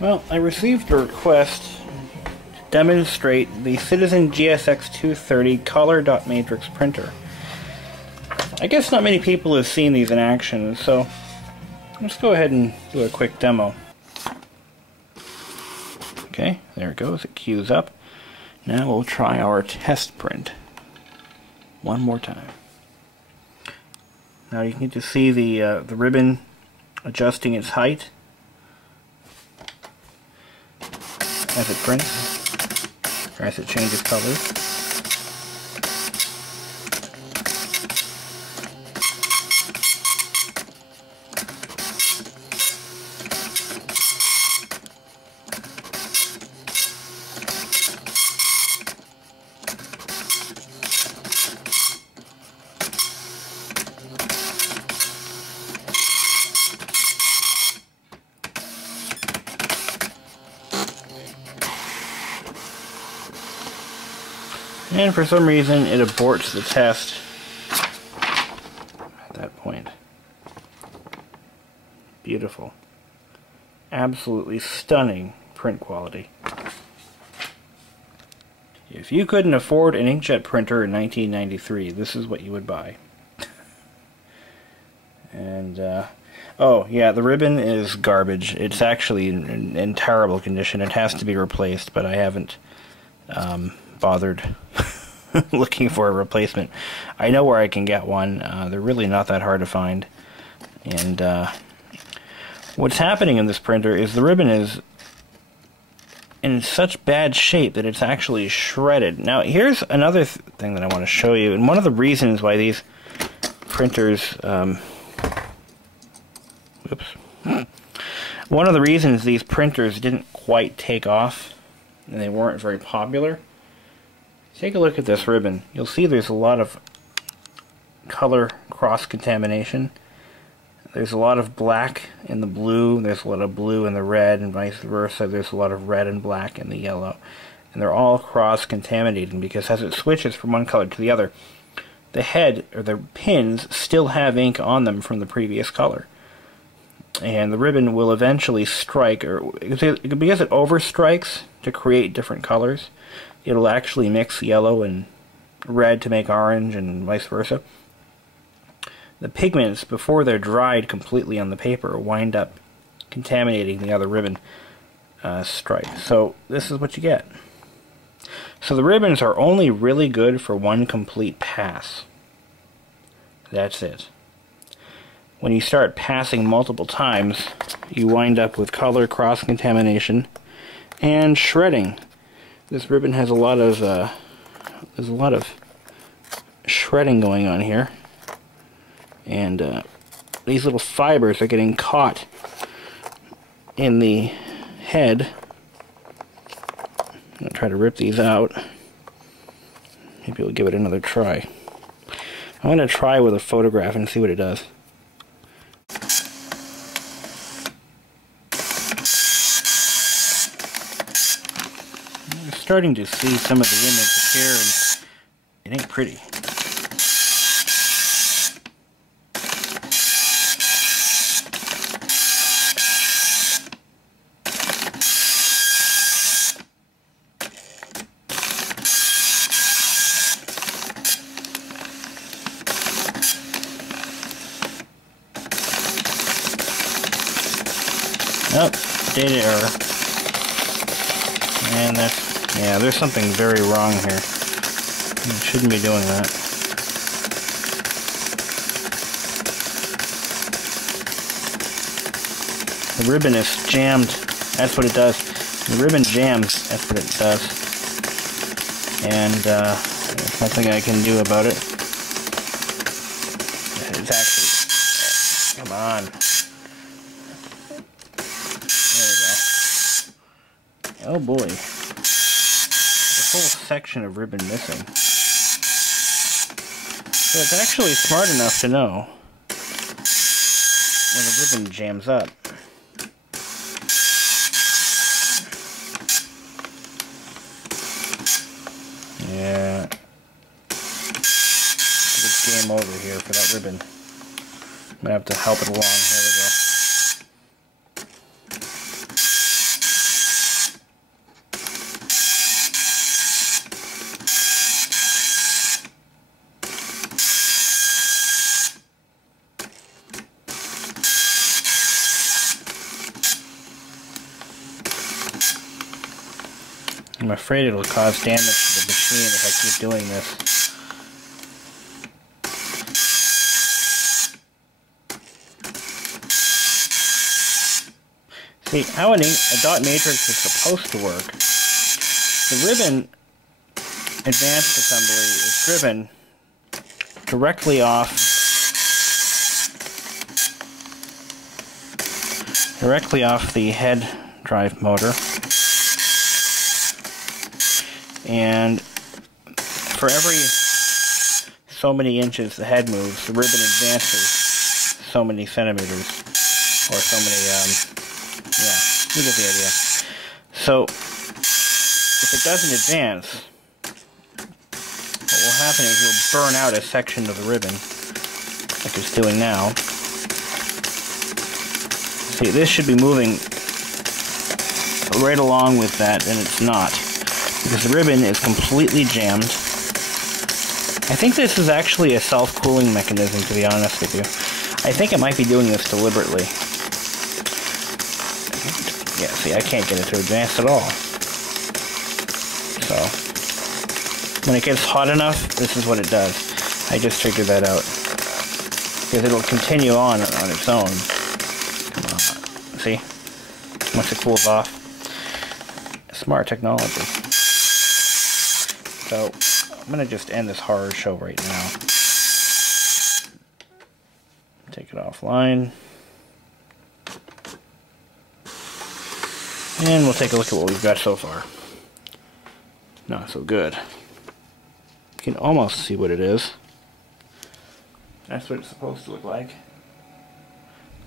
Well, I received a request to demonstrate the Citizen GSX-230 color dot matrix printer. I guess not many people have seen these in action, so let's go ahead and do a quick demo. Okay, there it goes, it queues up. Now we'll try our test print one more time. Now you can just see the ribbon adjusting its height as it prints, or as it changes colors. And for some reason it aborts the test at that point. Beautiful. Absolutely stunning print quality. If you couldn't afford an inkjet printer in 1993, this is what you would buy. And, oh yeah, the ribbon is garbage. It's actually in terrible condition. It has to be replaced, but I haven't bothered looking for a replacement. I know where I can get one. They're really not that hard to find. And what's happening in this printer is the ribbon is in such bad shape that it's actually shredded. Now here's another thing that I want to show you, and one of the reasons why these printers one of the reasons these printers didn't quite take off and they weren't very popular. Take a look at this ribbon. You'll see there's a lot of color cross-contamination. There's a lot of black in the blue, there's a lot of blue in the red, and vice versa. There's a lot of red and black in the yellow. And they're all cross-contaminating because as it switches from one color to the other, the head, or the pins, still have ink on them from the previous color. And the ribbon will eventually strike, or because it overstrikes to create different colors, it'll actually mix yellow and red to make orange and vice versa. The pigments, before they're dried completely on the paper, wind up contaminating the other ribbon stripe. So this is what you get. So the ribbons are only really good for one complete pass. That's it. When you start passing multiple times, you wind up with color cross-contamination and shredding. This ribbon has a lot of there's a lot of shredding going on here, and these little fibers are getting caught in the head. I'm gonna try to rip these out. Maybe we'll give it another try. I'm gonna try with a photograph and see what it does. Starting to see some of the image appear, and it ain't pretty. Oh, data error. And that's, yeah, there's something very wrong here. You shouldn't be doing that. The ribbon is jammed. That's what it does. The ribbon jams. That's what it does. And there's nothing I can do about it. It's actually... Come on. There we go. Oh boy. Whole section of ribbon missing. So it's actually smart enough to know when the ribbon jams up. Yeah. It's game over here for that ribbon. I'm gonna have to help it along. There we go. I'm afraid it'll cause damage to the machine if I keep doing this. See, how a dot matrix is supposed to work, the ribbon advanced assembly is driven directly off the head drive motor, and for every so many inches the head moves, the ribbon advances so many centimeters, or so many, yeah, you get the idea. So, if it doesn't advance, what will happen is you'll burn out a section of the ribbon, like it's doing now. See, this should be moving right along with that, and it's not, because the ribbon is completely jammed. I think this is actually a self-cooling mechanism, to be honest with you. I think it might be doing this deliberately. Yeah, see, I can't get it to advance at all. So, when it gets hot enough, this is what it does. I just figured that out. Because it'll continue on its own. Come on. See? Once it cools off. Smart technology. So, I'm going to just end this horror show right now. Take it offline. And we'll take a look at what we've got so far. Not so good. You can almost see what it is. That's what it's supposed to look like.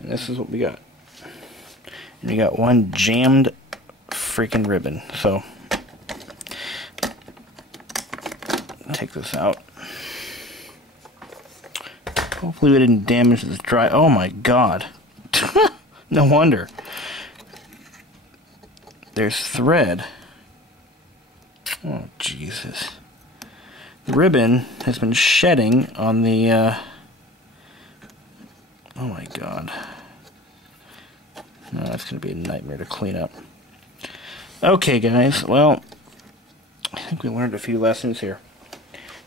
And this is what we got. And we got one jammed freaking ribbon. So, take this out. Hopefully we didn't damage this dry. Oh my god. No wonder. There's thread. Oh, Jesus. The ribbon has been shedding on the, oh my god. No, that's going to be a nightmare to clean up. Okay, guys, well, I think we learned a few lessons here.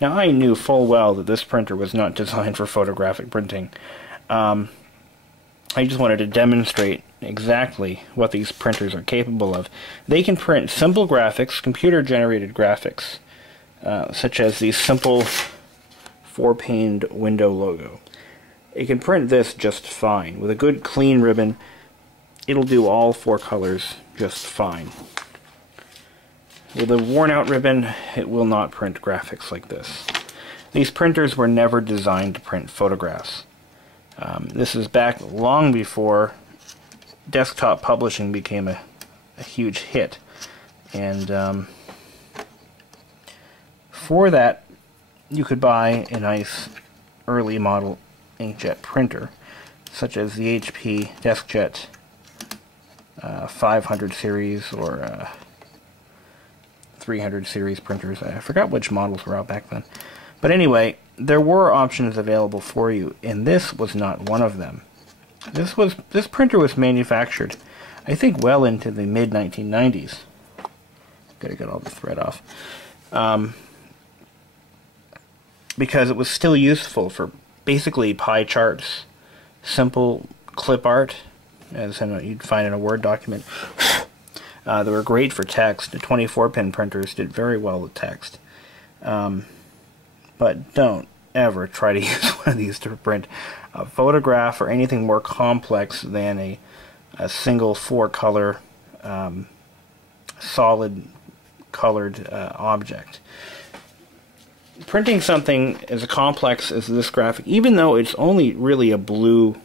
Now, I knew full well that this printer was not designed for photographic printing. I just wanted to demonstrate exactly what these printers are capable of. They can print simple graphics, computer-generated graphics, such as the simple 4-paned window logo. It can print this just fine. With a good clean ribbon, it'll do all 4 colors just fine. With a worn-out ribbon, it will not print graphics like this. These printers were never designed to print photographs. This is back long before desktop publishing became a huge hit. And for that, you could buy a nice early model inkjet printer, such as the HP DeskJet 500 series or 300 series printers. I forgot which models were out back then. But anyway, there were options available for you, and this was not one of them. This printer was manufactured, I think, well into the mid-1990s. Gotta get all the thread off. Because it was still useful for basically pie charts, simple clip art, as you'd find in a Word document. They were great for text. The 24-pin printers did very well with text. But don't ever try to use one of these to print a photograph or anything more complex than a single 4-color solid colored object. Printing something as complex as this graphic, even though it's only really a blue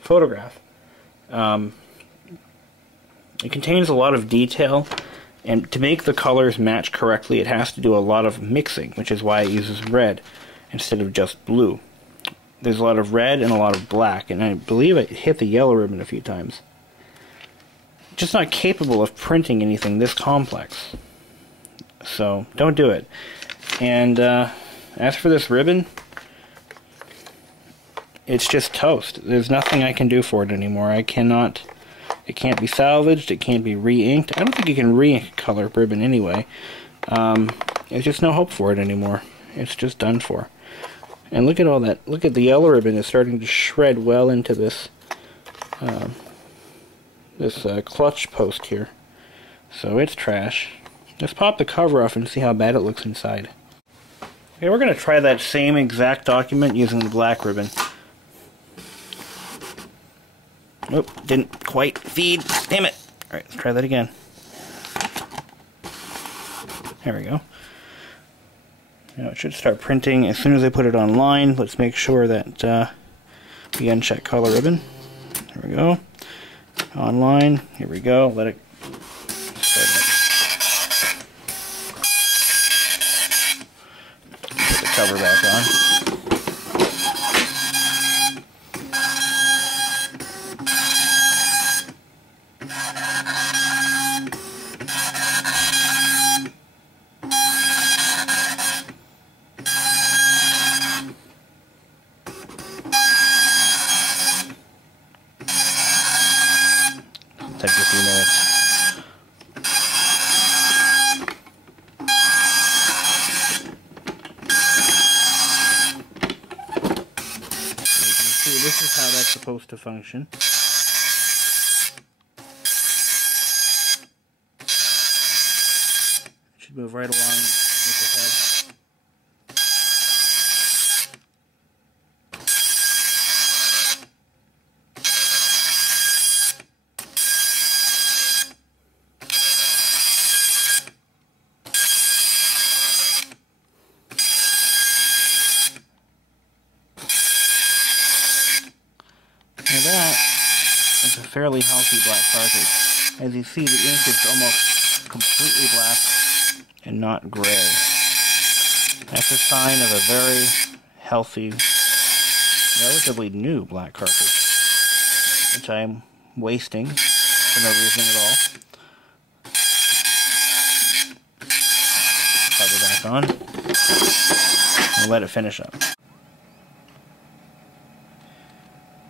photograph, it contains a lot of detail, and to make the colors match correctly, it has to do a lot of mixing, which is why it uses red instead of just blue. There's a lot of red and a lot of black, and I believe it hit the yellow ribbon a few times. Just not capable of printing anything this complex. So, don't do it. And as for this ribbon, it's just toast. There's nothing I can do for it anymore. I cannot It can't be salvaged, it can't be re-inked. I don't think you can re-ink color ribbon anyway. There's just no hope for it anymore. It's just done for. And look at all that. Look at the yellow ribbon is starting to shred well into this clutch post here. So it's trash. Let's pop the cover off and see how bad it looks inside. Okay, we're going to try that same exact document using the black ribbon. Nope, didn't quite feed. Damn it. Alright, let's try that again. There we go. Now it should start printing as soon as I put it online. Let's make sure that we uncheck color ribbon. There we go. Online. Here we go. Let it start up. Put the cover back on. Take a few minutes. So you can see this is how that's supposed to function. It should move right along with the head. Now that is a fairly healthy black cartridge. As you see, the ink is almost completely black and not gray. That's a sign of a very healthy, relatively new black cartridge, which I'm wasting for no reason at all. Cover back on and let it finish up.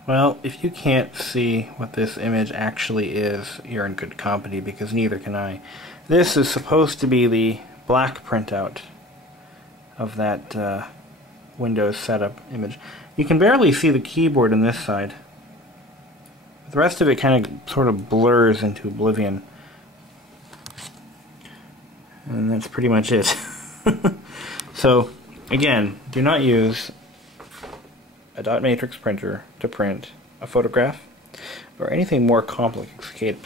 Well, if you can't see what this image actually is, you're in good company, because neither can I. This is supposed to be the black printout of that Windows setup image. You can barely see the keyboard on this side. The rest of it kind of sort of blurs into oblivion. And that's pretty much it. So, again, do not use a dot matrix printer to print a photograph or anything more complicated.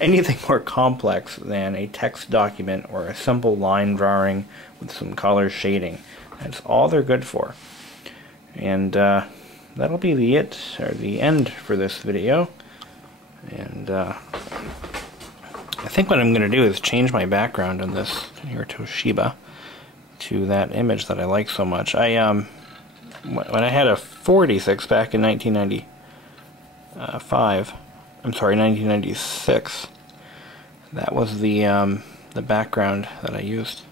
Anything more complex than a text document or a simple line drawing with some color shading. That's all they're good for. And that'll be the end for this video. And I think what I'm going to do is change my background on this here Toshiba to that image that I like so much. When I had a 486 back in 1996, that was the background that I used.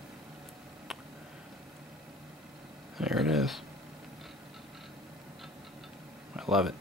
There it is. I love it.